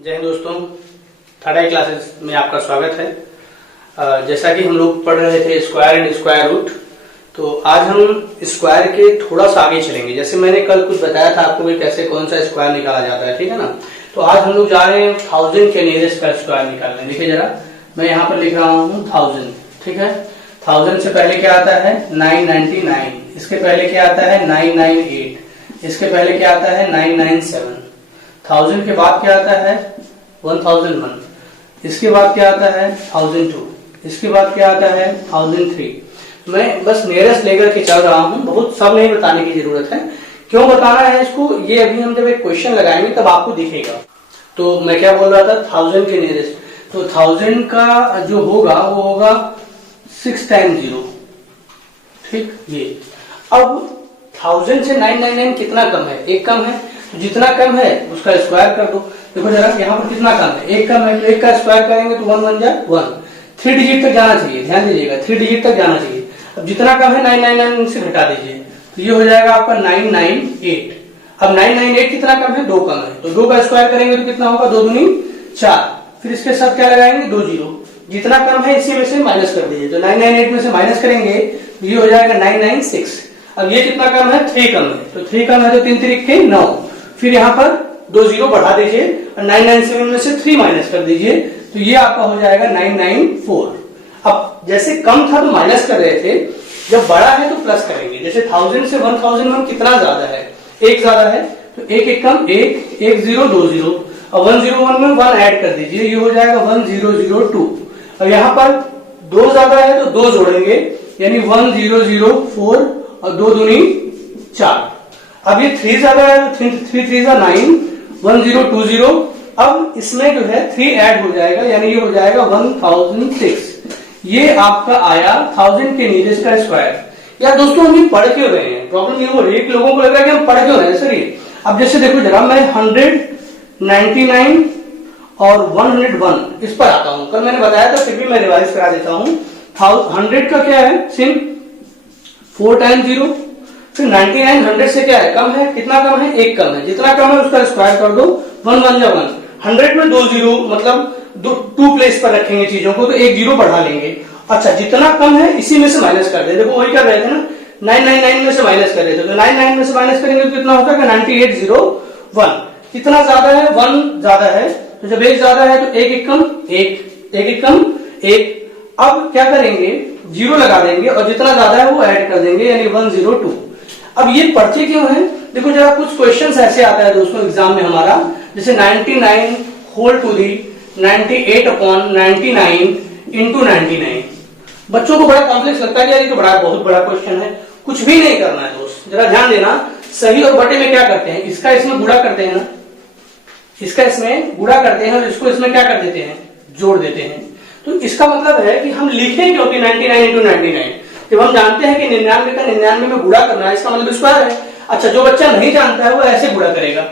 जय हिंद दोस्तों, थर्ड आई क्लासेस में आपका स्वागत है। जैसा कि हम लोग पढ़ रहे थे स्क्वायर एंड स्क्वायर रूट, तो आज हम स्क्वायर के थोड़ा सा आगे चलेंगे। जैसे मैंने कल कुछ बताया था आपको कि कैसे कौन सा स्क्वायर निकाला जाता है, ठीक है ना। तो आज हम लोग जा रहे हैं 1000 के नियरेस्ट का स्क्वायर निकालने। देखिए जरा, मैं यहाँ पर लिख रहा हूँ 1000, ठीक है। 1000 से पहले क्या आता है 999, इसके पहले क्या आता है 998, इसके पहले क्या आता है 997, 1000 के बाद क्या आता है 1001, इसके बाद क्या आता है 1002, इसके बाद क्या आता है 1003। मैं बस नियरेस्ट लेकर के चल रहा हूं, बहुत सब नहीं बताने की जरूरत है। क्यों बताना है इसको, ये अभी हम जब एक क्वेश्चन लगाएंगे तब आपको दिखेगा। तो मैं क्या बोल रहा था 1000 के नियरेस्ट, तो 1000 का जो होगा वो होगा 6 टाइम्स 0, ठीक। ये अब 1000 से 999 कितना कम है, एक कम है, तो जितना कम है उसका स्क्वायर कर दो। देखो जरा यहाँ पर कितना कम है, एक कम है, तो एक का स्क्वायर करेंगे तो 1 1 जा 1, 3 डिजिट तक जाना चाहिए, ध्यान दीजिएगा 3 डिजिट तक जाना चाहिए। अब जितना कम है 999 से घटा दीजिए, तो ये हो जाएगा आपका 998। अब 998 कितना कम है, 2 कम है, तो 2 का स्क्वायर करेंगे तो कितना होगा 2 दूनी 4, फिर इसके साथ क्या लगाएंगे 2 जीरो, जितना कम है इसी में से माइनस कर दीजिए, तो 998 में से माइनस करेंगे तो ये हो जाएगा 996। अब ये कितना कम है 3 कम है, तो 3 कम है तो 3 3 9, फिर यहाँ पर 2 जीरो बढ़ा दीजिए और 997 में से 3 माइनस कर दीजिए, तो ये आपका हो जाएगा 994। अब जैसे कम था तो माइनस कर रहे थे, जब बड़ा है तो प्लस करेंगे। जैसे 1000 से 1001 कितना ज्यादा है, एक ज्यादा है, तो एक एक कम, एक एक जीरो 2 जीरो, और 101 में 1 ऐड कर दीजिए, ये हो जाएगा 1002। और यहाँ पर 2 ज्यादा है तो 2 जोड़ेंगे, यानी 1004 और 2 दूनी 4। अब ये 3 ज्यादा है तो 3 3 9, 1020। अब इसमें जो है 3 ऐड हो जाएगा, यानी ये हो जाएगा 1006। ये आपका आया 1000 के नियरेस्ट का स्क्वायर। यार दोस्तों, हम ये पढ़ क्यों रहे हैं, प्रॉब्लम ये हो रही है कि लोगों को लग रहा है कि हम पढ़ क्यों रहे हैं सर ये। अब जैसे देखो जरा, मैं 199 और 101 इस पर आता हूं। कल मैंने बताया था, फिर भी मैं रिवाइज करा देता हूं। 100 का क्या है, सिर्फ 4 टाइम्स 0, फिर 99 100 से क्या है, कम है, कितना कम है, एक कम है, जितना कम है उसका स्क्वायर कर दो, 1 1 जा 1। 100 में 2 जीरो, मतलब 2 प्लेस पर रखेंगे चीजों को, तो एक जीरो बढ़ा लेंगे। अच्छा, जितना कम है इसी में से माइनस कर दे, देखो वही कर रहे थे ना, 999 में से माइनस कर रहे थे, तो 99 में से माइनस करेंगे तो कितना होगा 9801। कितना ज्यादा है, 1 ज्यादा है, तो जब एक ज्यादा है तो एक एक कम एक, एक एक कम एक। अब क्या करेंगे, जीरो लगा देंगे और जितना ज्यादा है वो ऐड कर देंगे, यानी 102। अब ये पढ़ते क्यों है, देखो जरा, कुछ क्वेश्चंस ऐसे आता है दोस्तों एग्जाम में हमारा, जैसे 99 whole to the 98 upon 99 into 99। बच्चों को बड़ा कॉम्प्लेक्स लगता है, यार ये तो बड़ा बहुत बड़ा क्वेश्चन है। कुछ भी नहीं करना है दोस्त, जरा ध्यान देना। सही और बटे में क्या करते हैं, इसका इसमें गुणा करते हैं ना, इसका इसमें गुणा करते हैं और इसको इसमें क्या कर देते हैं, जोड़ देते हैं। तो इसका मतलब है कि हम लिखें क्योंकि 99 इंटू 99, जब हम जानते हैं कि 99 का 99 में गुणा करना है, इसका मतलब स्क्वायर है। अच्छा, जो बच्चा नहीं जानता है वो ऐसे गुणा करेगा,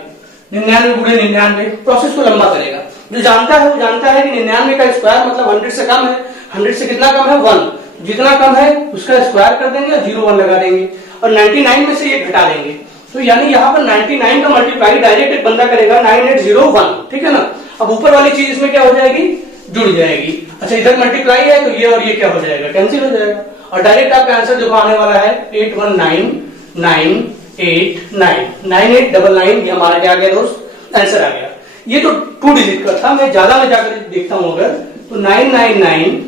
99 गुणे 99, प्रोसेस को लंबा करेगा। जो जानता है वो जानता है कि 99 का स्क्वायर मतलब 100 से कम है, 100 से कितना कम है 1, जितना कम है उसका स्क्वायर कर देंगे और 0 1 लगा देंगे और 99 में से ये घटा देंगे। तो यानी यहाँ पर 99 का मल्टीप्लाई डायरेक्ट एक बंदा करेगा 9801, ठीक है ना। अब ऊपर वाली चीज इसमें क्या हो जाएगी, जुड़ जाएगी। अच्छा, इधर मल्टीप्लाई है तो ये और ये क्या हो जाएगा, कैंसिल हो जाएगा, और डायरेक्ट आपका आंसर जो आने वाला है 819989, 9899, ये हमारा क्या आ गया दोस्त, आंसर आ गया। ये तो 2 डिजिट का था, मैं ज्यादा में जाकर देखता हूं अगर, तो 999,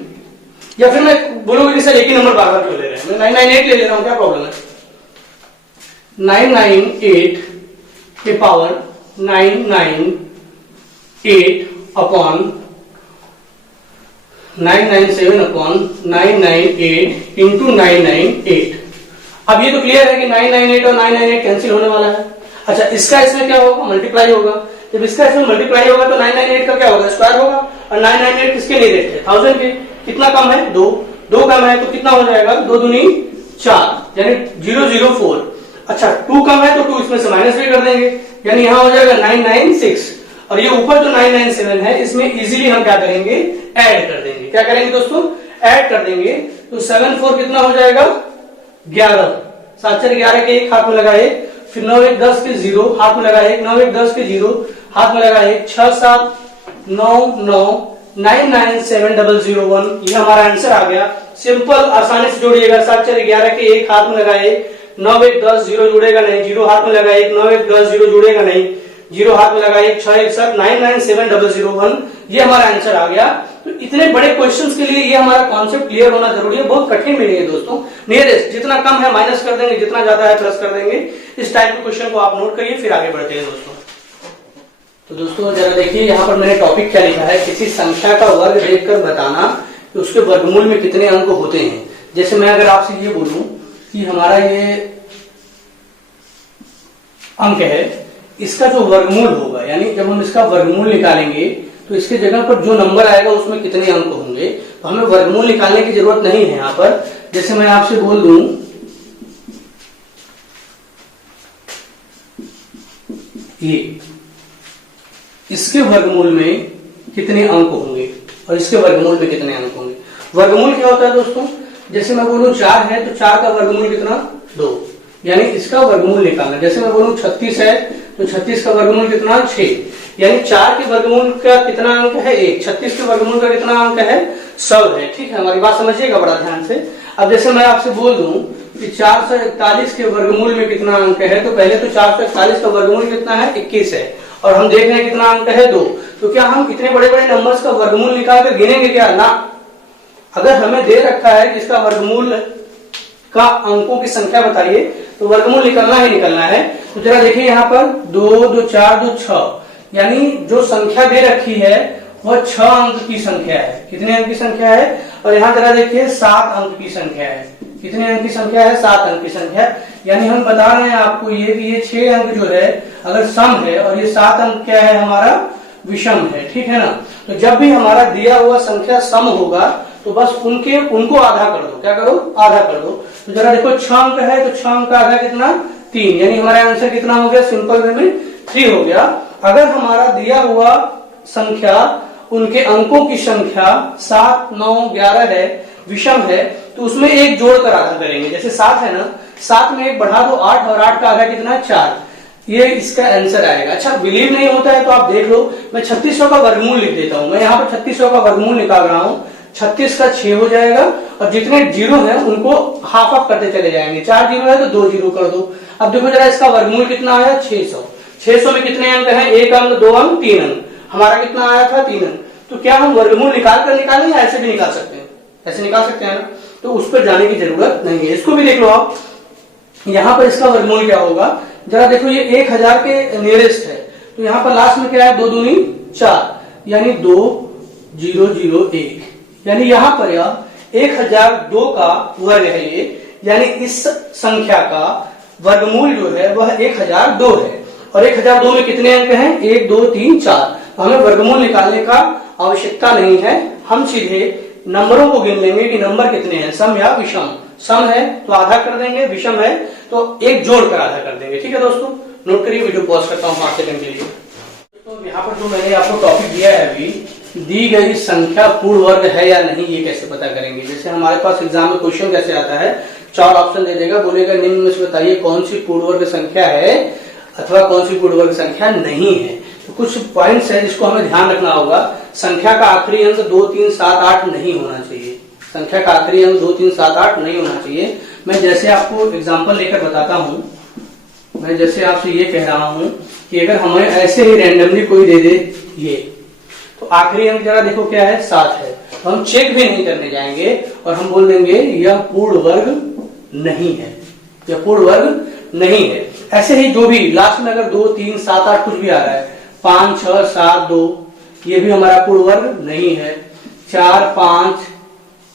या फिर मैं बोलूंगा कि सर एक ही नंबर बार बार क्यों ले रहे हैं, मैं 998 ले रहा हूं, क्या प्रॉब्लम है। 998 के पावर 998 अपॉन 997 अपॉन 998 इंटू 998। अब ये तो क्लियर है कि 998 और 998 कैंसिल होने वाला है। अच्छा, इसका इसमें क्या होगा, मल्टीप्लाई होगा। जब इसका इसमें मल्टीप्लाई होगा तो 998 का क्या होगा, स्क्वायर होगा, और 998 किसके नियरेस्ट है, 1000 के। कितना कम है, 2 कम है, तो कितना हो जाएगा 2 दूनी 4, यानी 004। अच्छा, 2 कम है तो 2 इसमें से माइनस भी कर देंगे, यानी यहाँ हो जाएगा 996। और ये ऊपर जो 997 है इसमें इजीली हम क्या करेंगे, ऐड कर देंगे। क्या करेंगे दोस्तों, ऐड कर देंगे, तो 7 4 कितना हो जाएगा 11, 7 4 11 के एक हाथ में लगाए, फिर 9 1 10 के 0 हाथ में लगाए, 9 1 10 के 0 हाथ में लगाए, 6 7 9999701, ये हमारा आंसर आ गया। सिंपल, आसानी से जोड़िएगा। 7 4 11 के 1 हाथ में लगाए, 9 1 10 0 जुड़ेगा नहीं, 0 हाथ में लगाए 9 1 10 0 जुड़ेगा नहीं, 0 हाथ में लगाए 6 1 7 99701, ये हमारा आंसर आ गया। तो इतने बड़े क्वेश्चंस के लिए ये हमारा कॉन्सेप्ट क्लियर होना जरूरी है। बहुत कठिन भी नहीं है दोस्तों। नियरेस्ट जितना कम है माइनस कर देंगे, जितना ज्यादा है प्लस कर देंगे। इस टाइप के क्वेश्चन को आप नोट करिए, फिर आगे बढ़ते हैं दोस्तों। तो दोस्तों जरा देखिए, यहाँ पर मैंने टॉपिक क्या लिखा है, किसी संख्या का वर्ग देखकर बताना कि उसके वर्गमूल में कितने अंक होते हैं। जैसे मैं अगर आपसे ये बोलूं कि हमारा ये अंक है, इसका जो वर्गमूल होगा, यानी जब हम इसका वर्गमूल निकालेंगे तो इसके जगह पर जो नंबर आएगा उसमें कितने अंक होंगे। तो हमें वर्गमूल निकालने की जरूरत नहीं है यहाँ पर। जैसे मैं आपसे बोल दूं ये, इसके वर्गमूल में कितने अंक होंगे और इसके वर्गमूल में कितने अंक होंगे। वर्गमूल क्या होता है दोस्तों, जैसे मैं बोलूं 4 है तो 4 का वर्गमूल कितना, 2, यानी इसका वर्गमूल निकालना। जैसे मैं बोलूं 36 है तो 36 का वर्गमूल कितना, 6, यानी 4 के वर्गमूल का कितना अंक है, 1। 36 के वर्गमूल का कितना अंक है, 100 है। ठीक है, हमारी बात समझिएगा बड़ा ध्यान से। अब जैसे मैं आपसे बोल दूं कि 441 के वर्गमूल में कितना अंक है, तो पहले तो 441 का वर्गमूल कितना है, 21 है, और हम देख रहे हैं कितना अंक है, 2। तो क्या हम इतने बड़े बड़े नंबर्स का वर्गमूल निकाल कर गिनेंगे क्या, ना। अगर हमें दे रखा है कि इसका वर्गमूल का अंकों की संख्या बताइए, तो वर्गमूल निकलना ही निकलना है। तो जरा देखिए यहाँ पर 2 2 4 2 6, यानी जो संख्या दे रखी है वह 6 अंक की संख्या है। कितने अंक की संख्या है, और यहाँ जरा देखिए 7 अंक की संख्या है। कितने अंक की संख्या है, 7 अंक की संख्या। यानी हम बता रहे हैं आपको ये कि ये 6 अंक जो है अगर सम है, और ये 7 अंक क्या है, हमारा विषम है। ठीक है ना। तो जब भी हमारा दिया हुआ संख्या सम होगा तो बस उनको आधा कर दो। क्या करो, आधा कर दो। तो जरा देखो 6 अंक है तो 6 अंक का आधा कितना, 3, यानी हमारा आंसर कितना हो गया, सिंपल वे में 3 हो गया। अगर हमारा दिया हुआ संख्या, उनके अंकों की संख्या 7 9 11 है, विषम है, तो उसमें एक जोड़कर आधा करेंगे। जैसे 7 है ना, 7 में एक बढ़ा दो 8, और 8 का आधा कितना, 4। ये इसका आंसर आएगा। अच्छा, बिलीव नहीं होता है तो आप देख लो, मैं 3600 का वर्गमूल लिख देता हूं। मैं यहाँ पर 3600 का वर्गमूल निकाल रहा हूँ। 36 का 6 हो जाएगा, और जितने जीरो हैं उनको हाफ ऑफ करते चले जाएंगे। 4 जीरो है तो 2 जीरो कर दो। अब देखो जरा इसका वर्गमूल कितना आया, 600। 600 में कितने अंक हैं, 1 अंक 2 अंक 3 अंक। हमारा कितना आया था, 3 अंक। तो क्या हम वर्गमूल निकालें या ऐसे भी निकाल सकते हैं, ऐसे निकाल सकते हैं ना। तो उस पर जाने की जरूरत नहीं है। इसको भी देख लो आप, यहाँ पर इसका वर्गमूल क्या होगा, जरा देखो ये 1000 के नियरेस्ट है, तो यहाँ पर लास्ट में क्या है, 2 दूनी 4, यानी 2 0 0 1, यानी यहाँ पर यह 1002 का वर्ग है ये, यानी इस संख्या का वर्गमूल जो है वह 1002 है। और 1002 में कितने अंक हैं, 1 2 3 4। हमें वर्गमूल निकालने का आवश्यकता नहीं है, हम सीधे नंबरों को गिन लेंगे कि नंबर कितने हैं, सम या विषम। सम है तो आधा कर देंगे, विषम है तो एक जोड़ कर आधा कर देंगे। ठीक है दोस्तों, नोट करिए। वीडियो पॉज करता हूँ 5 सेकंड के लिए। तो यहाँ पर जो मैंने आपको टॉपिक दिया है अभी, दी गई संख्या पूर्ण वर्ग है या नहीं, ये कैसे पता करेंगे। जैसे हमारे पास एग्जाम में क्वेश्चन कैसे आता है, 4 ऑप्शन दे देगा, बोलेगा निम्न में से बताइए कौन सी पूर्ण वर्ग संख्या है अथवा कौन सी पूर्ण वर्ग संख्या नहीं है। तो कुछ पॉइंट्स है जिसको हमें ध्यान रखना होगा। संख्या का आखिरी अंक 2 3 7 8 नहीं होना चाहिए। संख्या का आखिरी अंक 2 3 7 8 नहीं होना चाहिए। मैं जैसे आपको एग्जाम्पल लेकर बताता हूँ, मैं जैसे आपसे ये कह रहा हूँ कि अगर हमें ऐसे ही रैंडमली कोई दे दे ये, तो आखिरी अंक जरा देखो क्या है, 7 है, तो हम चेक भी नहीं करने जाएंगे और हम बोल देंगे यह पूर्ण वर्ग नहीं है, यह पूर्ण वर्ग नहीं है। ऐसे ही जो भी लास्ट में अगर 2 3 7 8 कुछ भी आ रहा है, 5 6 7 2, ये भी हमारा पूर्ण वर्ग नहीं है। 4 5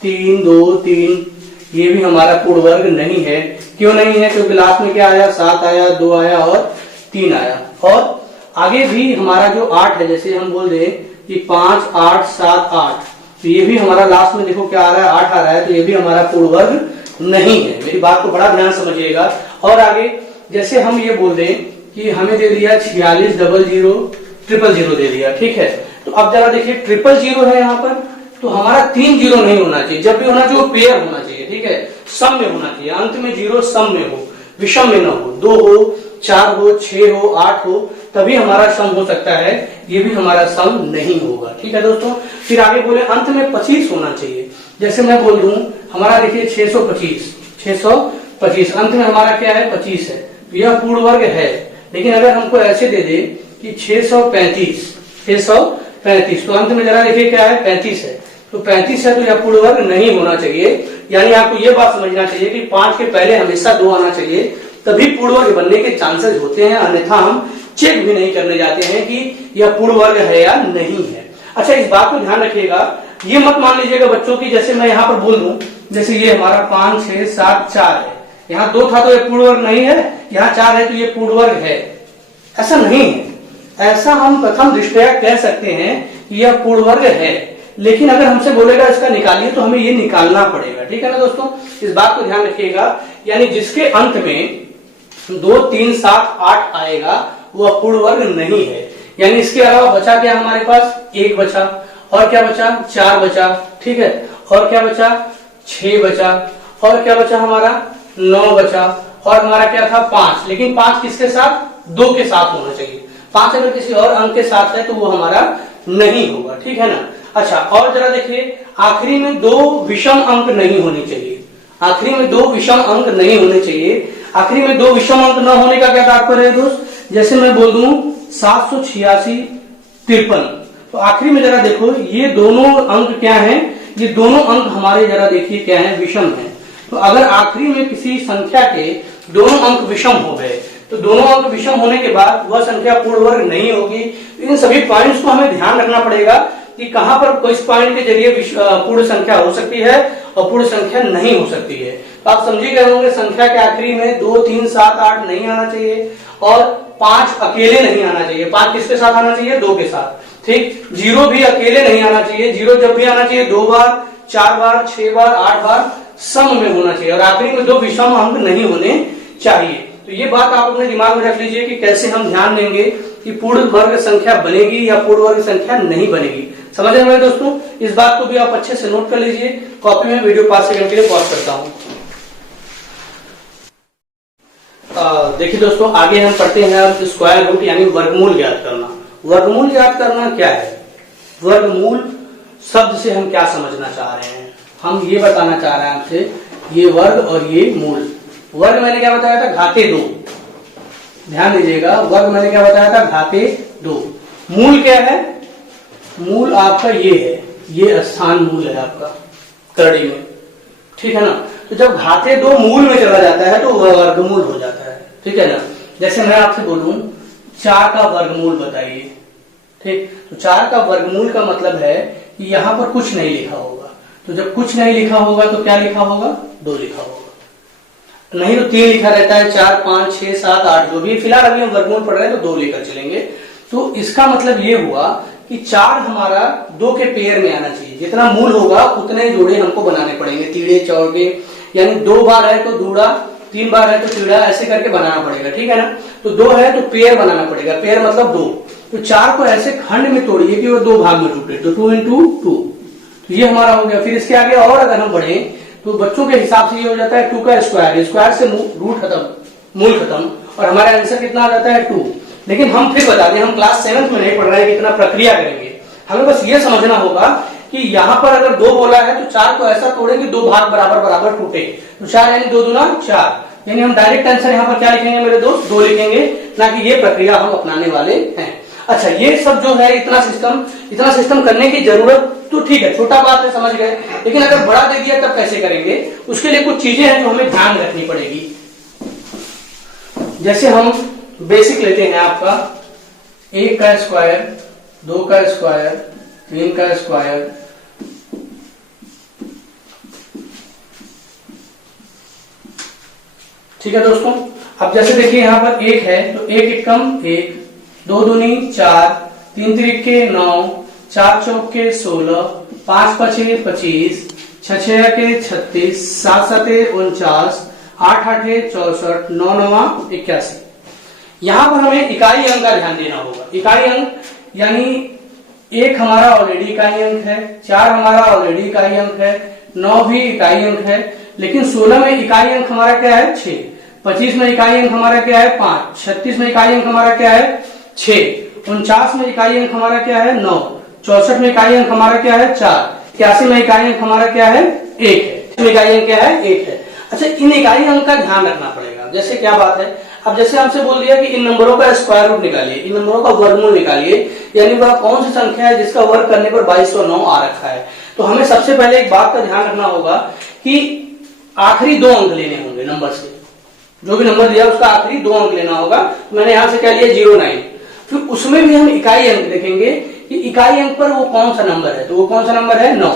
3 2 3, ये भी हमारा पूर्ण वर्ग नहीं है। क्यों नहीं है, क्योंकि लास्ट में क्या आया, 7 आया, 2 आया और 3 आया। और आगे भी हमारा जो 8 है, जैसे हम बोल दें कि 5 8 7 8, तो ये भी हमारा लास्ट में देखो क्या आ रहा है, 8 आ रहा है, तो ये भी हमारा पूर्ण वर्ग नहीं है। मेरी बात को बड़ा ध्यान समझिएगा। और आगे जैसे हम ये बोल दें कि हमें दे दिया 46 00 000 दे दिया, ठीक है। तो अब जरा देखिए 000 है यहाँ पर, तो हमारा 3 जीरो नहीं होना चाहिए। जब भी होना चाहिए पेयर होना चाहिए, ठीक है, सम में होना चाहिए। अंत में जीरो सम में हो, विषम में ना हो। 2 हो, 4 हो, 6 हो, 8 हो, तभी हमारा सम हो सकता है, ये भी हमारा सम नहीं होगा। ठीक है दोस्तों, फिर आगे बोले अंत में 25 होना चाहिए। जैसे मैं बोल दूं हमारा देखिए 625 अंत में हमारा क्या है 25 है, तो यह पूर्ण वर्ग है। लेकिन अगर हमको ऐसे दे दे कि 635 तो अंत में जरा देखिए क्या है 35 है, तो 35 है तो यह पूर्ण वर्ग नहीं होना चाहिए। यानी आपको यह बात समझना चाहिए कि 5 के पहले हमेशा 2 आना चाहिए, तभी पूर्ण वर्ग बनने के चांसेस होते हैं, अन्यथा हम चेक भी नहीं करने जाते हैं कि यह पूर्ण वर्ग है या नहीं है। अच्छा, इस बात को ध्यान रखिएगा, ये मत मान लीजिएगा बच्चों की जैसे मैं यहाँ पर बोल दूं, जैसे ये हमारा 5 6 7 4 है, यहाँ 2 था तो ये पूर्ण वर्ग नहीं है, यहाँ 4 है तो ये पूर्ण वर्ग है, ऐसा नहीं है। ऐसा हम प्रथम दृष्टया कह सकते हैं कि यह पूर्ण वर्ग है, लेकिन अगर हमसे बोलेगा इसका निकालिए तो हमें ये निकालना पड़ेगा। ठीक है ना दोस्तों, इस बात को ध्यान रखिएगा। यानी जिसके अंत में 2 3 7 8 आएगा वह पूर्ण वर्ग नहीं है। यानी इसके अलावा बचा क्या हमारे पास, 1 बचा, और क्या बचा 4 बचा, ठीक है, और क्या बचा 6 बचा, और क्या बचा हमारा 9 बचा, और हमारा क्या था 5। लेकिन 5 किसके साथ, 2 के साथ होना चाहिए। 5 अगर किसी और अंक के साथ है तो वो हमारा नहीं होगा। ठीक है ना। अच्छा, और जरा देखिए आखिरी में 2 विषम अंक नहीं होने चाहिए, आखिरी में 2 विषम अंक नहीं होने चाहिए। आखिरी में 2 विषम अंक न होने का क्या तात्पर्य है दोस्त, जैसे मैं बोल दूं 786 53, तो आखिरी में जरा देखो ये दोनों अंक क्या हैं, ये दोनों अंक हमारे जरा देखिए क्या है, विषम है। तो अगर आखिरी में किसी संख्या के दोनों अंक विषम हो गए तो दोनों अंक विषम होने के बाद वह संख्या पूर्ण वर्ग नहीं होगी। इन सभी पॉइंट्स को हमें ध्यान रखना पड़ेगा कि कहां पर किस पॉइंट के जरिए पूर्ण संख्या हो सकती है और पूर्ण संख्या नहीं हो सकती है। तो आप समझी गए होंगे, संख्या के आखिरी में 2 3 7 8 नहीं आना चाहिए और 5 अकेले नहीं आना चाहिए। 5 किसके साथ आना चाहिए, 2 के साथ। ठीक, 0 भी अकेले नहीं आना चाहिए। 0 जब भी आना चाहिए 2 बार, 4 बार, 6 बार, 8 बार सम में होना चाहिए, और आखिरी में 2 विषम अंक नहीं होने चाहिए। तो ये बात आप अपने दिमाग में रख लीजिए कि कैसे हम ध्यान देंगे कि पूर्ण वर्ग संख्या बनेगी या पूर्ण वर्ग संख्या नहीं बनेगी। समझ रहे हैं दोस्तों, इस बात को भी आप अच्छे से नोट कर लीजिए। कॉपी में वीडियो 5 सेकंड के लिए पॉज करता हूं। देखिए दोस्तों, आगे हम पढ़ते हैं अब स्क्वायर रूट यानी वर्गमूल ज्ञात करना। वर्गमूल ज्ञात करना क्या है, वर्गमूल शब्द से हम क्या समझना चाह रहे हैं, हम ये बताना चाह रहे हैं आपसे, ये वर्ग और ये मूल। वर्ग मैंने क्या बताया था, घाते 2, ध्यान दीजिएगा, वर्ग मैंने क्या बताया था, घाते 2। मूल क्या है, मूल आपका ये है, ये स्थान मूल है आपका करड़ी में। ठीक है ना। तो जब घाते 2 मूल में चला जाता है तो वह वर्गमूल हो जाता है। ठीक है ना। जैसे मैं आपसे बोलूं 4 का वर्गमूल बताइए, ठीक, तो 4 का वर्गमूल का मतलब है कि यहाँ पर कुछ नहीं लिखा होगा। तो जब कुछ नहीं लिखा होगा तो क्या लिखा होगा, 2 लिखा होगा, नहीं तो 3 लिखा रहता है, 4 5 6 7 8 जो भी। फिलहाल अभी हम वर्गमूल पढ़ रहे हैं तो 2 लेकर चलेंगे। तो इसका मतलब ये हुआ कि 4 हमारा 2 के पेयर में आना चाहिए। जितना मूल होगा उतने जोड़े हमको बनाने पड़ेंगे, तीड़े चौड़े, यानी 2 बार है तो दूड़ा, 3 बार है तो तीड़ा, ऐसे करके बनाना पड़ेगा। ठीक है ना। तो 2 है तो पेयर बनाना पड़ेगा, पेयर मतलब 2। तो 4 को ऐसे खंड में तोड़िए कि वो 2 भाग में टूटे, तो 2 × 2, तो ये हमारा हो गया। फिर इसके आगे और अगर हम बढ़े तो बच्चों के हिसाब से ये हो जाता है 2 का स्क्वायर, स्क्वायर से रूट खत्म, मूल खत्म, और हमारा आंसर कितना आ जाता है 2। लेकिन हम फिर बता दें, हम क्लास 7 में नहीं पढ़ रहे हैं कि इतना प्रक्रिया करेंगे। हमें बस ये समझना होगा कि यहाँ पर अगर 2 बोला है तो 4 को ऐसा तोड़ेंगे 2 भाग बराबर बराबर टूटे, तो 4 यानी 2 दूना 4, यानी हम डायरेक्ट आंसर यहाँ पर क्या लिखेंगे मेरे दोस्त, 2 लिखेंगे, ना कि ये प्रक्रिया हम अपनाने वाले हैं। अच्छा, ये सब जो है इतना सिस्टम करने की जरूरत तो ठीक है, छोटा बात है, समझ गए। लेकिन अगर बड़ा दे दिया तब कैसे करेंगे, उसके लिए कुछ चीजें हैं जो हमें ध्यान रखनी पड़ेगी। जैसे हम बेसिक लेते हैं आपका 1 का स्क्वायर, 2 का स्क्वायर, 3 का स्क्वायर, ठीक है दोस्तों। अब जैसे देखिए यहाँ पर 1 है तो 1 एकम 1, 2 दूनी 4, 3 त्रिके 9, 4 चौके 16, 5 पचे 25, 6 छके 36, 7 सते 49, 8 आठे 64, 9 नवा 81। यहाँ पर हमें इकाई अंक का ध्यान देना होगा। इकाई अंक यानी 1 हमारा ऑलरेडी इकाई अंक है, 4 हमारा ऑलरेडी इकाई अंक है, 9 भी इकाई अंक है, लेकिन 16 में इकाई अंक हमारा क्या है 6, 25 में इकाई अंक हमारा क्या है 5, 36 में इकाई अंक हमारा क्या है 6, 49 में इकाई अंक हमारा क्या है 9, 64 में इकाई अंक हमारा क्या है 4, 81 में इकाई अंक हमारा क्या है 1 है, इसमें इकाई अंक क्या है 1 है। अच्छा, इन इकाई अंक का ध्यान रखना पड़ेगा। जैसे क्या बात है, अब जैसे हमसे बोल दिया कि इन नंबरों का स्क्वायर रूट निकालिए, इन नंबरों का वर्गमूल निकालिए, यानी वह कौन सी संख्या है जिसका वर्ग करने पर 2209 आ रखा है। तो हमें सबसे पहले एक बात का ध्यान रखना होगा कि आखिरी 2 अंक लेने होंगे नंबर से, जो भी नंबर दिया उसका आखिरी 2 अंक लेना होगा। तो मैंने यहां से क्या लिया 09, फिर उसमें भी हम इकाई अंक देखेंगे कि इकाई अंक पर वो कौन सा नंबर है। तो वो कौन सा नंबर है 9।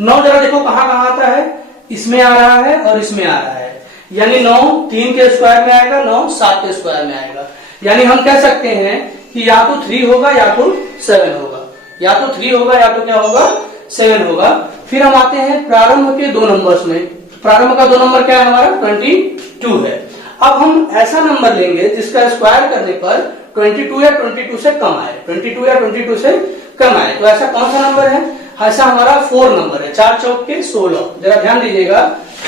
9 जरा देखो कहां कहां आता है, इसमें आ रहा है और इसमें आ रहा है, यानी 9 3 के स्क्वायर में आएगा, 9 7 के स्क्वायर में आएगा। यानी हम कह सकते हैं कि या तो 3 होगा या तो 7 होगा, या तो 3 होगा या तो क्या होगा 7 होगा। फिर हम आते हैं प्रारंभ के 2 नंबर्स में। प्रारंभ का 2 नंबर क्या है हमारा 22 है। अब हम ऐसा नंबर लेंगे जिसका स्क्वायर करने पर 22 या 22 से कम आए, 22 या 22 से कम आए। तो ऐसा कौन सा नंबर है, ऐसा हमारा 4 नंबर है, 4 चौक के 16। जरा ध्यान दीजिएगा,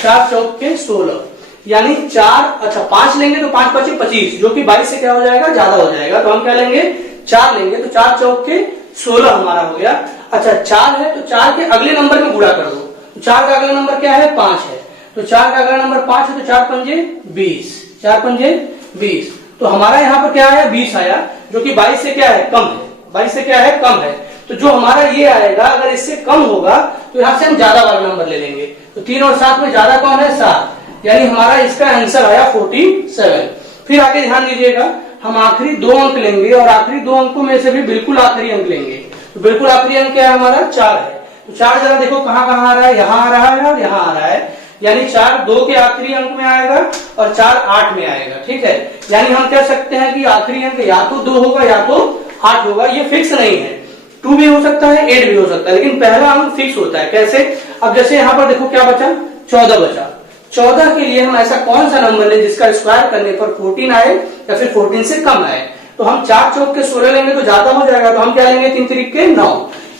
4 चौक के 16 यानी 4, अच्छा 5 लेंगे तो 5 5 25, जो कि 22 से क्या हो जाएगा ज्यादा हो जाएगा। तो हम क्या लेंगे 4 लेंगे, तो 4 चौक के 16 हमारा हो गया। अच्छा 4 है तो 4 के अगले नंबर में गुणा कर दो, तो 4 का अगला नंबर क्या है 5 है, तो 4 का अगला नंबर 5 है, तो 4 पंजे 20, 4 पंजे 20। तो हमारा यहाँ पर क्या आया 20 आया, जो कि 22 से क्या है कम है, 22 से क्या है कम है। तो जो हमारा ये आएगा अगर इससे कम होगा तो यहाँ से हम ज्यादा वाला नंबर ले लेंगे। तो 3 और 7 में ज्यादा कौन है 7, यानी हमारा इसका आंसर आया 47। फिर आगे ध्यान दीजिएगा, हम आखिरी 2 अंक लेंगे और आखिरी 2 अंकों में से भी बिल्कुल आखिरी अंक लेंगे। तो बिल्कुल आखिरी अंक क्या है हमारा 4 है। तो 4 जरा देखो कहां कहां आ रहा है, यहाँ आ रहा है और यहाँ आ रहा है, यानी 4 2 के आखिरी अंक में आएगा और 4 8 में आएगा। ठीक है, यानी हम कह सकते हैं कि आखिरी अंक या तो 2 होगा या तो 8 होगा। ये फिक्स नहीं है, 2 भी हो सकता है 8 भी हो सकता है, लेकिन पहला अंक फिक्स होता है। कैसे, अब जैसे यहाँ पर देखो क्या बचा 14 बचा। 14 के लिए हम ऐसा कौन सा नंबर लें जिसका स्क्वायर करने पर 14 आए या फिर 14 से कम आए। तो हम 4 चौक के 16 लेंगे तो ज्यादा हो जाएगा, तो हम क्या लेंगे 3 3 के 9,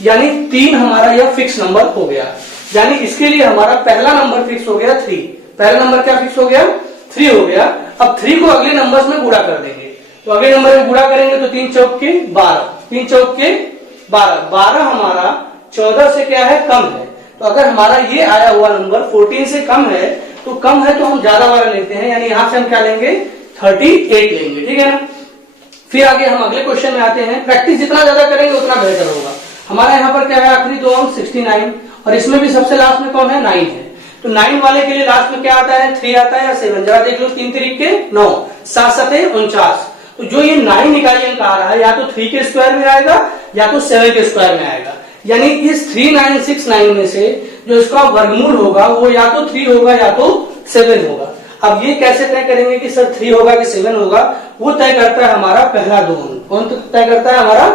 यानी 3 हमारा यह फिक्स नंबर हो गया। यानी इसके लिए हमारा पहला नंबर फिक्स हो गया 3। पहला नंबर क्या फिक्स हो गया 3 हो गया। अब 3 को अगले नंबर्स में गुणा कर देंगे, तो अगले नंबर में गुणा करेंगे तो 3 चौक के 12, 3 चौक के 12, 12 हमारा 14 से क्या है कम है। तो अगर हमारा ये आया हुआ नंबर 14 से कम है तो कम है तो हम ज्यादा वाला लेते हैं, यानी यहां से हम क्या लेंगे 38 लेंगे। ठीक है ना। फिर आगे हम अगले क्वेश्चन में आते हैं। प्रैक्टिस जितना ज्यादा करेंगे उतना बेहतर होगा। हमारा यहाँ पर क्या है आखिरी 2 अंक 69 और इसमें भी सबसे लास्ट में कौन है 9 है। तो 9 वाले के लिए लास्ट में क्या आता है 3 आता है या 7, जरा देख लो 3 3 के 9, 7 7 49। तो जो ये 9 इकाई अंक आ रहा है या तो 3 के स्क्वायर में आएगा या तो 7 के स्क्वायर में आएगा। यानी इस 3969 में से जो इसका वर्गमूल होगा वो या तो 3 होगा या तो 7 होगा। अब ये कैसे तय करेंगे कि सर 3 होगा कि 7 होगा, वो तय करता है हमारा पहला 2 अंक। कौन तय करता है हमारा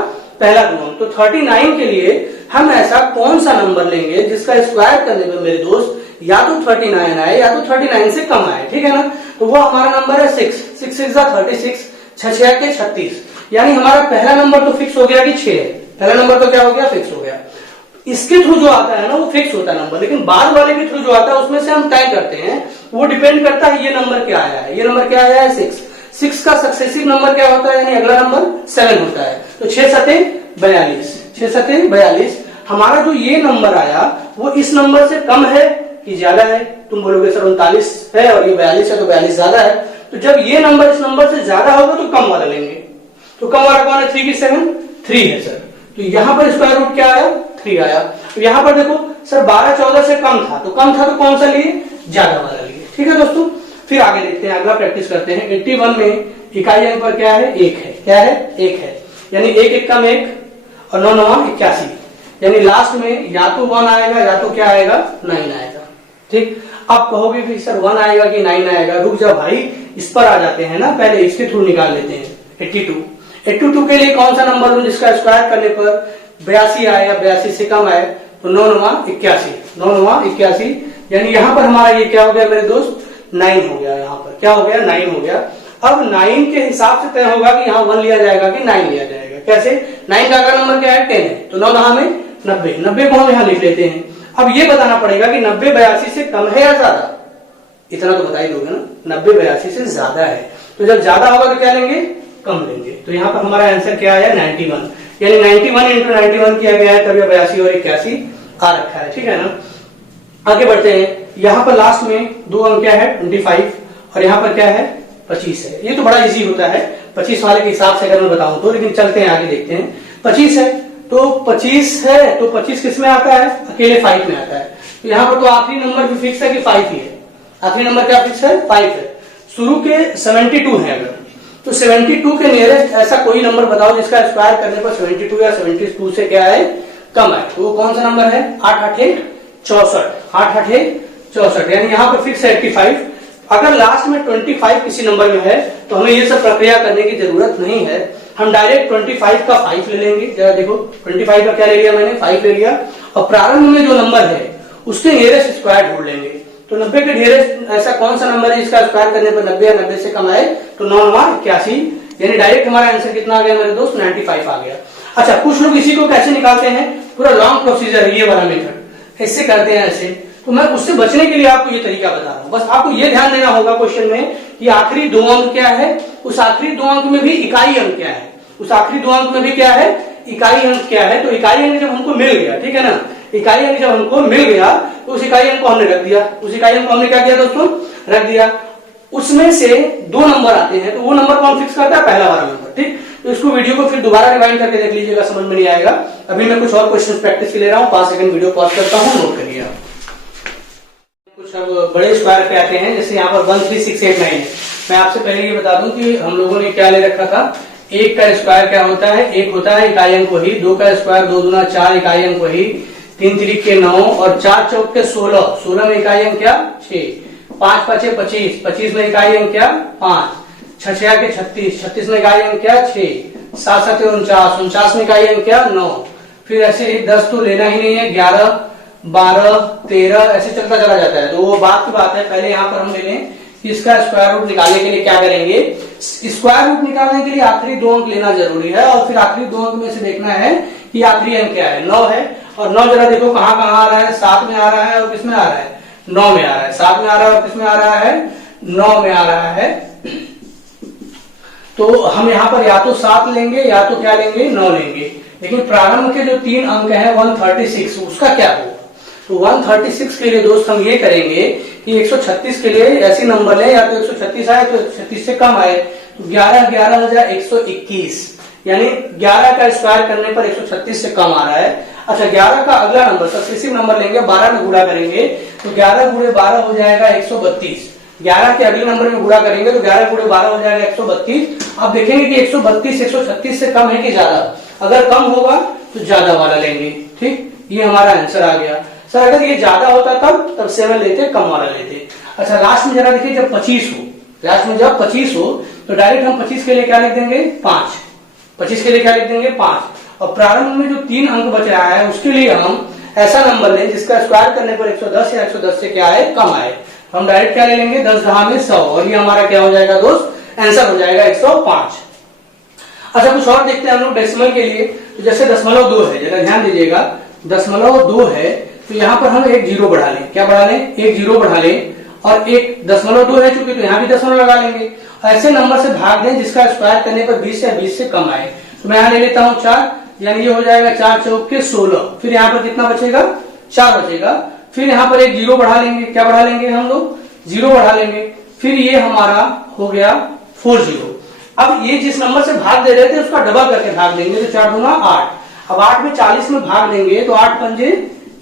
पहला 2 अंक। तो 39 के लिए हम ऐसा कौन सा नंबर लेंगे जिसका स्क्वायर करने में मेरे दोस्त या तो 39 आए या तो 39 से कम आए। ठीक है ना। तो वो हमारा नंबर है 6, 6 6 36, 6 6 के 36, यानी हमारा पहला नंबर तो फिक्स हो गया कि 6 है। पहला नंबर तो क्या हो गया फिक्स हो गया। इसके थ्रू जो आता है ना वो फिक्स होता है नंबर, लेकिन बाद वाले के थ्रू जो आता है उसमें से हम तय करते हैं, वो डिपेंड करता है ये नंबर क्या आया है। ये नंबर क्या आया है 6, 6 का सक्सेसिव नंबर क्या होता है, यानी अगला नंबर 7 होता है। तो 6 7 42, 6 7 42। हमारा जो ये नंबर आया वो इस नंबर से कम है कि ज्यादा है। तुम बोलोगे सर 39 है और ये 42 है तो 42 ज्यादा है। तो जब ये नंबर इस नंबर से ज्यादा होगा तो कम वाला लेंगे। तो कम वाला कौन है 3 की 7, 3 है सर। तो यहाँ पर स्क्वायर रूट क्या आया 3 आया। तो यहाँ पर देखो सर 12 14 से कम था, तो कम था तो कौन सा लिए ज्यादा वाला लिए। ठीक है दोस्तों। फिर आगे देखते हैं, अगला प्रैक्टिस करते हैं। 81 में इकाई अंक पर क्या है 1 है। क्या है 1 है, यानी 1 1 कम 1 और 9 9 81, यानी लास्ट में या तो 1 आएगा या तो क्या आएगा 9 आएगा। ठीक। आप कहोगे कि सर 1 आएगा कि 9 आएगा, रुक जा भाई, इस पर आ जाते हैं ना, पहले इसके थ्रू निकाल लेते हैं। 82 के लिए कौन सा नंबर लूं जिसका स्क्वायर करने पर 82 आए या 82 से कम आए। तो 9 9 81, 9 9 81, यानी यहाँ पर हमारा ये क्या हो गया मेरे दोस्त 9 हो गया। यहाँ पर क्या हो गया 9 हो गया। अब 9 के हिसाब से तय होगा कि यहाँ 1 लिया जाएगा कि 9 लिया जाएगा। कैसे 9 का अगला नंबर क्या है 10 है, तो 9 9 में 90, 90 को हम यहाँ लिख लेते हैं। अब ये बताना पड़ेगा कि 90 82 से कम है या ज्यादा, इतना तो बता ही दोगे ना। 90 82 से ज्यादा है, तो जब ज्यादा होगा तो क्या लेंगे कम लेंगे। तो यहाँ पर हमारा आंसर क्या आया 91, यानी 91 इंटू 91 किया गया है, तब 82 और 81 आ रखा है। ठीक है ना, आगे बढ़ते हैं। यहाँ पर लास्ट में दो अंक क्या है 25 और यहाँ पर क्या है 25 है। ये तो बड़ा इजी होता है 25 वाले के हिसाब से अगर मैं बताऊं तो, लेकिन चलते हैं आगे देखते हैं। 25 है तो 25 है तो 25 किस में आता है, अकेले 5 में आता है। तो यहाँ पर तो आखिरी नंबर भी फिक्स है कि 5 ही है, आखिरी नंबर क्या फिक्स है 5 है। शुरू के 72 है अगर, तो 72 के नियरेस्ट ऐसा कोई नंबर बताओ जिसका स्क्वायर करने पर 72 या 72 से क्या है कम है। तो वो कौन सा नंबर है 8 8 64, 8 8 64, यानी यहाँ पर फिक्स है 85। अगर लास्ट में 25 किसी नंबर में है तो हमें ये सब प्रक्रिया करने की जरूरत नहीं है, हम डायरेक्ट 25 का 5 ले लेंगे। जरा देखो 25 का क्या ले लिया मैंने 5 ले लिया, और प्रारंभ में जो नंबर है उसके नियरेस्ट स्क्वायर ढूंढ लेंगे। तो 90 के नियरेस्ट ऐसा कौन सा नंबर है जिसका स्क्वायर करने पर 90 या 90 से कम आए, तो 9 9 81, यानी डायरेक्ट हमारा आंसर कितना आ गया मेरे दोस्त 95 आ गया। अच्छा, कुछ लोग इसी को कैसे निकालते हैं, पूरा लॉन्ग प्रोसीजर है ये वाला मेथड, ऐसे करते हैं ऐसे। तो मैं उससे बचने के लिए आपको ये तरीका बता रहा हूं। बस आपको ये ध्यान देना होगा क्वेश्चन में कि आखिरी दो अंक क्या है, उस आखिरी दो अंक में भी इकाई अंक क्या है, उस आखिरी दो अंक में भी क्या है इकाई अंक क्या है। तो इकाई अंक जब हमको मिल गया, ठीक है ना, इकाई अंक जब हमको मिल गया तो उस इकाई अंक को हमने रख दिया, उस इकाई अंक को हमने क्या किया दोस्तों रख दिया। उसमें से दो नंबर आते हैं तो वो नंबर कौन फिक्स करता है, पहला वाला नंबर। ठीक, तो इसको वीडियो को फिर दोबारा रिवाइंड करके देख लीजिएगा, समझ में नहीं आएगा। अभी मैं कुछ और क्वेश्चन प्रैक्टिस के ले रहा हूँ, 5 सेकंड वीडियो पॉज करता हूँ, नोट करिए आप। कुछ अब बड़े स्क्वायर पे आते हैं, जैसे यहाँ पर 13689 है। मैं आपसे पहले ये बता दूं कि हम लोगों ने क्या ले रखा था, एक का स्क्वायर क्या होता है, एक होता है इकाई अंक वही, दो का स्क्वायर 2 दूना 4 इकाई अंक वही, 3 त्रिक के 9 और 4 चौक के 16, 16 में इकाई अंक क्या 6, 5 5 25, 25 में इकाई अंक क्या 5, 6 6 के 36, 36 में इकाई अंक क्या 6, 7 7 49, 49 में इकाई अंक क्या 9। फिर ऐसे 10 तो लेना ही नहीं है, 11 12 13 ऐसे चलता चला जाता है। तो वो बात की बात है, पहले यहाँ पर हम ले लें कि इसका स्क्वायर रूट निकालने के लिए क्या करेंगे, स्क्वायर रूट निकालने के लिए आखिरी दो अंक लेना जरूरी है, और फिर आखिरी दो अंक में से देखना है कि आखिरी अंक क्या है, 9 है। और 9 जरा देखो कहाँ कहाँ आ रहा है, 7 में आ रहा है और किस में आ रहा है 9 में आ रहा है, 7 में आ रहा है और किस में आ रहा है 9 में आ रहा है। तो हम यहाँ पर या तो 7 लेंगे या तो क्या लेंगे 9 लेंगे, लेकिन प्रारंभ के जो 3 अंक है 136 उसका क्या होगा। तो 136 के लिए दोस्त हम ये करेंगे कि 136 के लिए ऐसे नंबर लें, या तो 136 आए तो 136 से कम आए, तो 11 11,121, यानी 11 का स्क्वायर करने पर 136 से कम आ रहा है। अच्छा, 11 का अगला नंबर सक्सेसिव नंबर लेंगे, 12 में गुणा करेंगे तो 11 गुणे 12 हो जाएगा 132। 11 के अगले नंबर में गुणा करेंगे तो 11 गुणे 12 हो जाएगा 132। आप देखेंगे कि 132 136 से कम है कि ज्यादा, अगर कम होगा तो ज्यादा वाला लेंगे। ठीक, ये हमारा आंसर आ गया। सर अगर ये ज्यादा होता तब 7 लेते, कम वाला लेते। अच्छा, लास्ट में जरा देखिए जब 25 हो, लास्ट में जब 25 हो तो डायरेक्ट हम 25 के लिए क्या लिख देंगे 5, 25 के लिए क्या लिख देंगे 5, और प्रारंभ में जो 3 अंक बच रहा है उसके लिए हम ऐसा नंबर लें जिसका स्क्वायर करने पर 110 या 110 से क्या है कम आए। हम डायरेक्ट क्या ले लेंगे 10 10 में 100, और ये हमारा क्या हो जाएगा दोस्त आंसर हो जाएगा 105। अच्छा, कुछ और देखते हैं हम लोग डेसिमल के लिए। तो जैसे 0.2 है, जरा ध्यान दीजिएगा 0.2 है, तो यहाँ पर हम एक जीरो बढ़ा लें, क्या बढ़ा लें एक जीरो बढ़ा लें, और एक 0.2 है चूंकि तो यहाँ भी 0 लगा लेंगे। ऐसे नंबर से भाग दें जिसका स्क्वायर करने पर 20 या 20 से कम आए। तो मैं यहाँ ले लेता हूँ 4, यानी ये हो जाएगा 4 चौक के 16। फिर यहाँ पर कितना बचेगा 4 बचेगा। फिर यहाँ पर एक जीरो बढ़ा लेंगे, क्या बढ़ा लेंगे हम लोग 0 बढ़ा लेंगे। फिर ये हमारा हो गया 40। अब ये जिस नंबर से भाग दे रहे थे उसका डबल करके भाग देंगे, तो 4 दूना 8। अब 8 में 40 में भाग देंगे तो 8 पंजे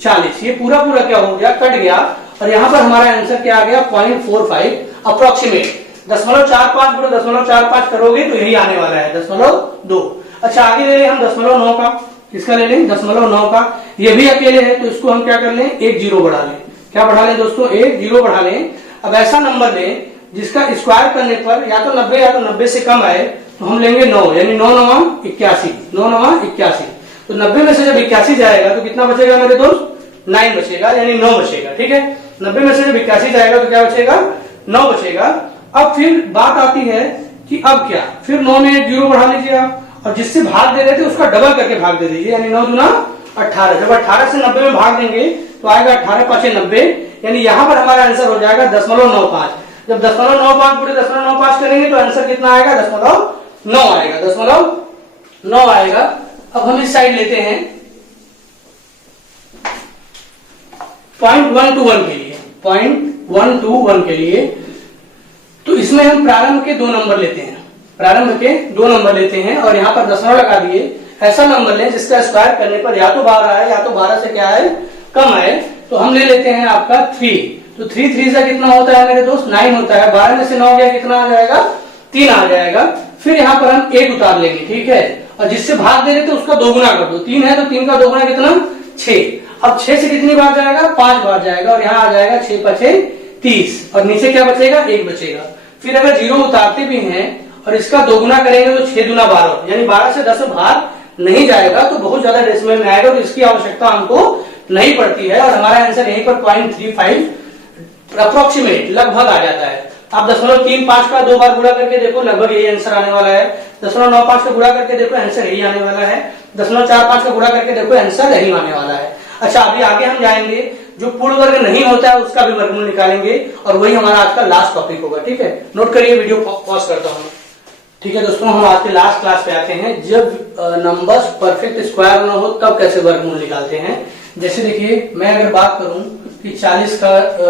40, ये पूरा पूरा क्या हो गया कट गया, और यहाँ पर हमारा आंसर क्या आ गया 0.45 अप्रोक्सीमेट। 0.45 गुणे 0.45 करोगे तो यही आने वाला है 0.2। अच्छा, आगे ले लें हम 0.9 का, किसका ले लें 0.9 का, ये भी अकेले है तो इसको हम क्या कर लें एक जीरो बढ़ा लें। क्या बढ़ा लें दोस्तों एक जीरो बढ़ा लें। अब ऐसा नंबर लें जिसका स्क्वायर करने पर या तो 90 या तो 90 से कम आए, तो हम लेंगे 9, यानी 9 9 81, 9 9 81। तो 90 में से जब 81 जाएगा तो कितना बचेगा मेरे दोस्त 9 बचेगा, यानी 9 बचेगा। ठीक है, 90 में से जब 81 जाएगा तो क्या बचेगा 9 बचेगा। अब फिर बात आती है कि अब क्या, फिर 9 में एक जीरो बढ़ा लीजिए आप, और जिससे भाग दे रहे थे उसका डबल करके भाग दे दीजिए, यानी 9 दूना 18। जब 18 से 90 में भाग देंगे तो आएगा 18 5 90, यानी यहाँ पर हमारा आंसर हो जाएगा 0.95। जब 0.95 पूरे 0.95 करेंगे तो आंसर कितना आएगा 9 आएगा, 0.9 आएगा। अब हम इस साइड लेते हैं 0.121 के लिए, 0.121 के लिए। तो इसमें हम प्रारंभ के 2 नंबर लेते हैं, प्रारंभ के 2 नंबर लेते हैं और यहाँ पर दशमलव लगा दिए। ऐसा नंबर लें जिसका स्क्वायर करने पर या तो 12 आए या तो 12 से क्या है कम आए। तो हम ले लेते हैं आपका 3। तो 3 3 से कितना होता है मेरे दोस्त, 9 होता है। 12 में से 9 गया कितना आ जाएगा, 3 आ जाएगा। फिर यहाँ पर हम 1 उतार लेंगे, ठीक है। और जिससे भाग दे रहे थे उसका दोगुना कर दो, 3 है तो 3 का दोगुना कितना, 6। अब 6 से कितनी बार जाएगा, 5 बार जाएगा और यहाँ आ जाएगा 6 5 30 और नीचे क्या बचेगा, 1 बचेगा। फिर अगर 0 उतारते भी हैं और इसका दोगुना करेंगे तो 6 दूना 12, यानी 12 से 10 भाग नहीं जाएगा तो बहुत ज्यादा डेसिमल में आएगा। तो इसकी आवश्यकता हमको नहीं पड़ती है और हमारा आंसर यहीं पर 0.35 अप्रोक्सीमेट लगभग आ जाता है। आप 0.35 का 2 बार गुणा करके देखो, लगभग यही आंसर आने वाला है। 0.95 का गुणा करके देखो, आंसर यही आने वाला है। 0.45 का गुणा करके देखो, आंसर यही आने वाला है। अच्छा, अभी आगे हम जाएंगे, जो पूर्ण वर्ग नहीं होता है उसका भी वर्गमूल निकालेंगे और वही हमारा आज का लास्ट टॉपिक होगा, ठीक है। नोट करिए, वीडियो पॉज करता हूँ। ठीक है दोस्तों, हम आज के लास्ट क्लास पे आते हैं। जब नंबर्स परफेक्ट स्क्वायर ना हो तब कैसे वर्गमूल निकालते हैं। जैसे देखिए, मैं अगर बात करूं कि 40 का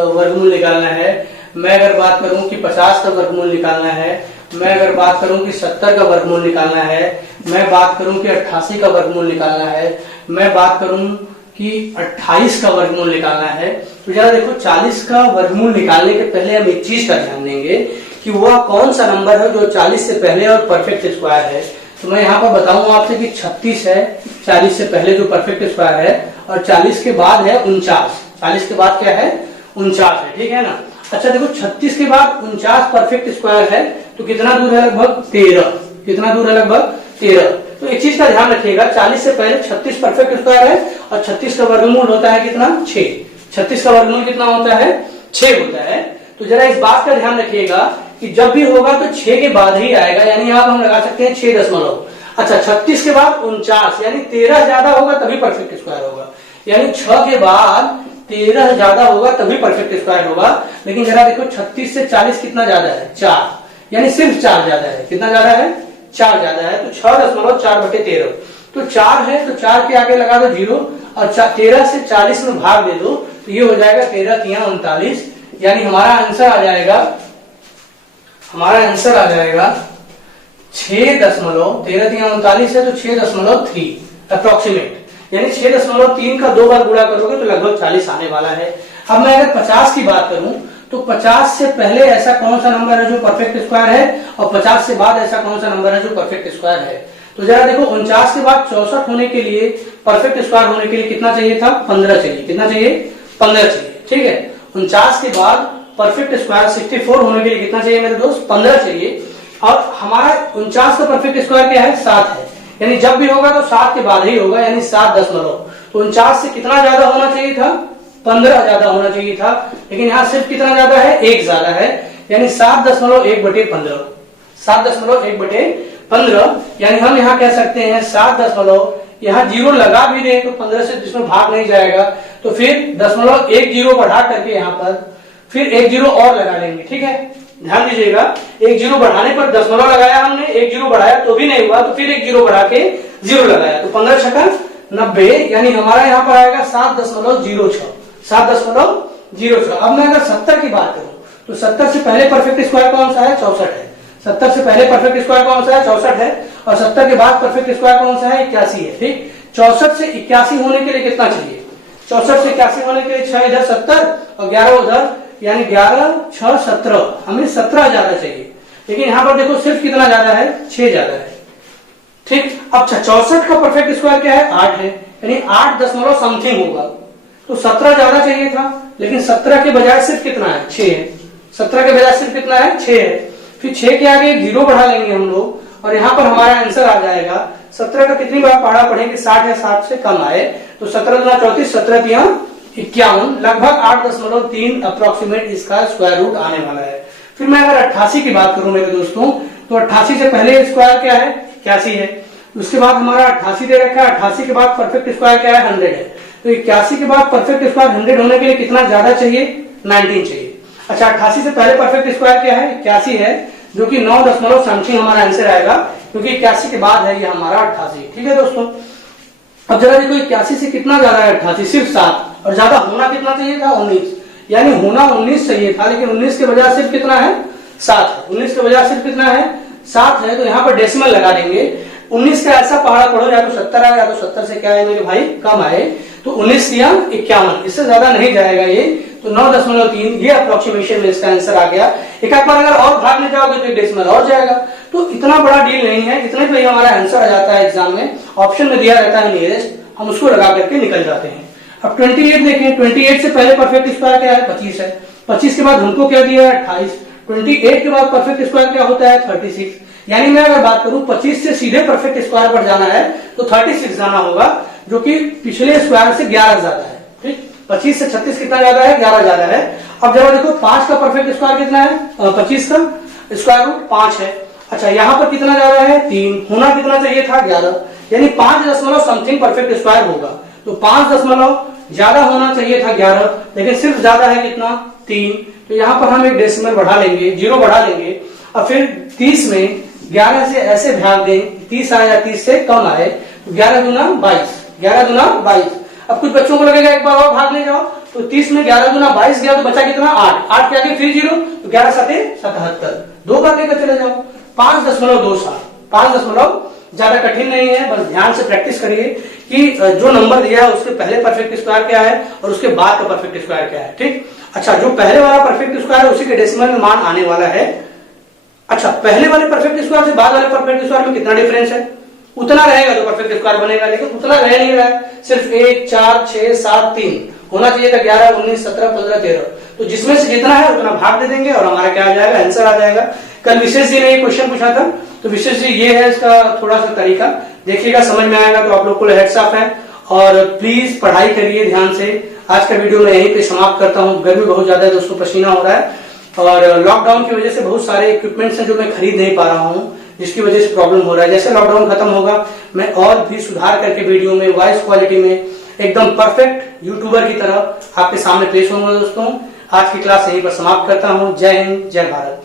वर्गमूल निकालना है, मैं अगर बात करूं कि 50 का वर्गमूल निकालना है, मैं अगर बात करूं कि 70 का वर्गमूल निकालना है, मैं बात करूं कि 88 का वर्गमूल निकालना है, मैं बात करूं कि 28 का वर्गमूल निकालना है। तो जरा देखो, 40 का वर्गमूल निकालने के पहले हम एक चीज का ध्यान देंगे कि वह कौन सा नंबर है जो 40 से पहले और परफेक्ट स्क्वायर है। तो मैं यहाँ पर बताऊंगा आपसे कि 36 है 40 से पहले जो परफेक्ट स्क्वायर है, और 40 के बाद है 49। 40 के बाद क्या है, 49 है, ठीक है ना। अच्छा देखो, 36 के बाद 49 परफेक्ट स्क्वायर है तो कितना दूर है, लगभग 13। कितना दूर है, लगभग 13। तो एक चीज का ध्यान रखिएगा, 40 से पहले 36 परफेक्ट स्क्वायर है और 36 का वर्गमूल होता है कितना, 6। 36 का वर्गमूल कितना होता है, 6 होता है। तो जरा इस बात का ध्यान रखिएगा कि जब भी होगा तो 6 के बाद ही आएगा, यानी यहाँ हम लगा सकते हैं 6 दशमलव। अच्छा, 36 के बाद 49, यानी 13 ज्यादा होगा तभी परफेक्ट स्क्वायर होगा, यानी 6 के बाद 13 ज्यादा होगा तभी परफेक्ट स्क्वायर होगा। लेकिन जरा देखो, 36 से 40 कितना ज्यादा है, 4, यानी सिर्फ 4 ज्यादा है। कितना ज्यादा है, 4 ज्यादा है। तो 6.4/13, तो 4 है तो 4 के आगे लगा दो 0 और 13 से 40 में भाग दे दो तो ये हो जाएगा 13 3 39, यानी हमारा आंसर आ जाएगा, हमारा आंसर आ जाएगा 6 13 3 39 है तो 6.3 अप्रोक्सीमेट, यानी 6.3 का 2 बार गुणा करोगे तो लगभग 40 आने वाला है। अब मैं अगर 50 की बात करूं तो 50 से पहले ऐसा कौन सा नंबर है जो परफेक्ट स्क्वायर है और 50 से बाद ऐसा कौन सा नंबर है जो परफेक्ट स्क्वायर है। तो जरा देखो, 49 के बाद 64 होने के लिए, परफेक्ट स्क्वायर होने के लिए कितना चाहिए था, 15 चाहिए। कितना चाहिए, 15 चाहिए, ठीक है। 49 के बाद परफेक्ट स्क्वायर 64 होने के लिए कितना चाहिए मेरे दोस्त, 15 चाहिए। और हमारा 49 का परफेक्ट स्क्वायर क्या है, 7 है, यानी जब भी होगा तो 7 के बाद ही होगा, यानी 7 दशमलव। तो 49 से कितना ज्यादा होना चाहिए था, 15 ज्यादा होना चाहिए था, लेकिन यहाँ सिर्फ कितना ज्यादा है, 1 ज्यादा है, यानी 7.1/15। 7.1/15, यानी हम यहाँ कह सकते हैं 7 यहाँ 0 लगा भी दें तो 15 से जिसमें भाग नहीं जाएगा, तो फिर 0.10 बढ़ा करके यहाँ पर फिर 1 0 और लगा लेंगे, ठीक है। ध्यान दीजिएगा, 1 0 बढ़ाने पर दशमलव लगाया हमने, 1 0 बढ़ाया तो भी नहीं हुआ तो फिर 1 0 बढ़ा के 0 लगाया तो 15 छक्का 90, यानी हमारा यहाँ पर आएगा 7.06। 7.06। अब मैं अगर 70 की बात करूं तो 70 से पहले परफेक्ट स्क्वायर कौन सा है, 64 है। 70 से पहले परफेक्ट स्क्वायर कौन सा है, 64 है। और 70 के बाद परफेक्ट स्क्वायर कौन सा है, 81 है, ठीक। 64 से 81 होने के लिए कितना चाहिए, 64 से 81 होने के लिए 6 इधर 70 और 11 उधर, यानी 11 6 17, हमें 17 ज्यादा चाहिए। लेकिन यहाँ पर देखो सिर्फ कितना ज्यादा है, 6 ज्यादा है, ठीक। अब 64 का परफेक्ट स्क्वायर क्या है, 8 है, यानी 8 दशमलव समथिंग होगा, तो 17 ज्यादा चाहिए था। लेकिन 17 के बजाय सिर्फ कितना है, 6 है। 17 के बजाय सिर्फ कितना है, 6 है। फिर 6 के आगे 0 बढ़ा लेंगे हम लोग और यहाँ पर हमारा आंसर आ जाएगा। 17 का कितनी बार पढ़ा पढ़ेंगे, 60 या 60 से कम आए तो 17 दूना 34, 17 तिया 51, लगभग 8.3 अप्रोक्सीमेट इसका स्क्वायर रूट आने वाला है। फिर मैं अगर 88 की बात करूं मेरे दोस्तों, तो 88 से पहले स्क्वायर क्या है, 81 है। उसके बाद हमारा 88 दे रखा है, 88 के बाद परफेक्ट स्क्वायर क्या है, 100 है। तो 81 के बाद परफेक्ट स्क्वायर 100 होने के लिए कितना ज्यादा चाहिए, 19 चाहिए। अच्छा, 88 से पहले परफेक्ट स्क्वायर क्या है, 81 है, जो कि 9 दशमलव समथिंग हमारा आंसर आएगा, क्योंकि 81 के बाद है ये हमारा 88। ठीक है दोस्तों, अब जरा देखो 81 से कितना ज्यादा है 88, सिर्फ 7, और ज्यादा होना कितना चाहिए था 19, यानी होना 19 चाहिए था, लेकिन 19 के बजाय सिर्फ कितना है 7 है। 19 के बजाय सिर्फ कितना है 7 है, तो यहाँ पर डेसिमल लगा देंगे। 19 का ऐसा पहाड़ा पढ़ो, या तो 70 आए या तो 70 से क्या है मेरे भाई कम आए, तो 19 या 51, इससे ज्यादा नहीं जाएगा ये, तो 9.3 ये अप्रोक्सीमेशन में इसका आंसर आ गया। एक बार अगर और भाग ले जाओगे तो डेसिमल और जाएगा, तो इतना बड़ा डील नहीं है, इतने पे ही हमारा आंसर आ जाता है एग्जाम में। ऑप्शन में दिया रहता है नियरेस्ट, हम उसको लगा करके निकल जाते हैं। अब 28 देखें, 28 से पहले परफेक्ट स्क्वायर क्या है 25 है, 25 के बाद हमको क्या दिया है 28, 28 के बाद परफेक्ट स्क्वायर क्या होता है 36, यानी मैं अगर बात करूं 25 से सीधे परफेक्ट स्क्वायर पर जाना है तो 36 जाना होगा, जो कि पिछले स्क्वायर से 11 ज्यादा है। ठीक, 25 से 36 कितना ज्यादा है 11 ज्यादा है। अब जरा देखो 5 का परफेक्ट स्क्वायर कितना है, 25 का स्क्वायर रूट 5 है। अच्छा, यहाँ पर कितना ज्यादा है 3, होना कितना चाहिए था 11, यानी 5 दशमलव समथिंग परफेक्ट स्क्वायर होगा, तो 5 दशमलव ज्यादा होना चाहिए था 11, लेकिन सिर्फ ज्यादा है कितना 3, तो यहाँ पर हम एक डेसिमल बढ़ा लेंगे, 0 बढ़ा लेंगे। और फिर 30 में 11 से ऐसे भाग दें 30 आए या 30 से कम आए, तो 11 दूना 22, 11 दूना 22। अब कुछ बच्चों को लगेगा एक बार और भाग ले जाओ, तो 30 में 11 दूना 22 गया, तो बचा कितना 8, 8 के आगे फिर 0, तो 11 7 77, 2 बार लेकर चले जाओ 5.27, 5 ज्यादा कठिन नहीं है, बस ध्यान से प्रैक्टिस करिए कि जो नंबर दिया है उसके पहले परफेक्ट स्क्वायर क्या है और उसके बाद का परफेक्ट स्क्वायर क्या है। ठीक, अच्छा, जो पहले वाला परफेक्ट स्क्वायर है उसी के डेसिमल में मान आने वाला है। अच्छा, पहले वाले परफेक्ट स्क्वायर से बाद वाले परफेक्ट स्क्वायर में कितना डिफरेंस है, उतना रहेगा तो परफेक्ट स्क्वायर बनेगा, लेकिन उतना रह नहीं रहा है, सिर्फ 1 4 6 7 3 होना चाहिए था 11 19 17 15 13, तो जिसमें से जितना है उतना भाग दे देंगे और हमारा क्या आ जाएगा आंसर आ जाएगा। कल विशेष जी ने ये क्वेश्चन पूछा था, तो विशेष जी ये है इसका थोड़ा सा तरीका, देखिएगा समझ में आएगा, तो आप लोग को हेड्स अप है। और प्लीज पढ़ाई करिए ध्यान से। आज का वीडियो मैं यहीं पे समाप्त करता हूँ, गर्मी बहुत ज्यादा है दोस्तों, पसीना हो रहा है, और लॉकडाउन की वजह से बहुत सारे इक्विपमेंट्स हैं जो मैं खरीद नहीं पा रहा हूँ, जिसकी वजह से प्रॉब्लम हो रहा है। जैसे लॉकडाउन खत्म होगा मैं और भी सुधार करके वीडियो में वॉइस क्वालिटी में एकदम परफेक्ट यूट्यूबर की तरह आपके सामने पेश होऊंगा दोस्तों। आज की क्लास यहीं पर समाप्त करता हूँ। जय हिंद, जय भारत।